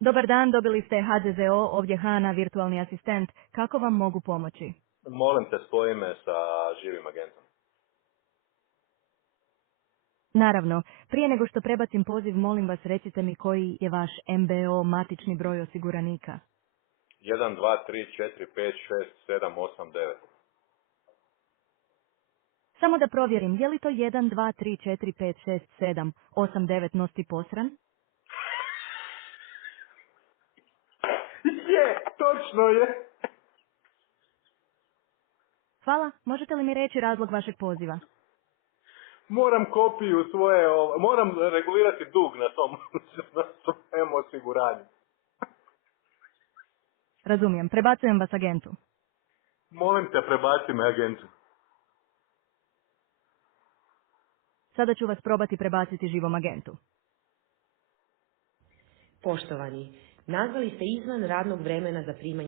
Dobar dan, dobili ste HZZO, ovdje Hana, virtualni asistent. Kako vam mogu pomoći? Molim te, spoji me sa živim agentom. Naravno, prije nego što prebacim poziv, molim vas recite mi koji je vaš MBO, matični broj osiguranika. 1, 2, 3, 4, 5, 6, 7, 8, 9. Samo da provjerim, je li to 1, 2, 3, 4, 5, 6, 7, 8, 9 nosti posran? Je, točno je. Hvala, možete li mi reći razlog vašeg poziva? Moram kopiju svoje, moram regulirati dug na tom, na svojem osiguranju. Razumijem, prebacujem vas agentu. Molim te, prebaci me agentu. Sada ću vas probati prebaciti živom agentu. Poštovani, nazvali ste izvan radnog vremena za primanje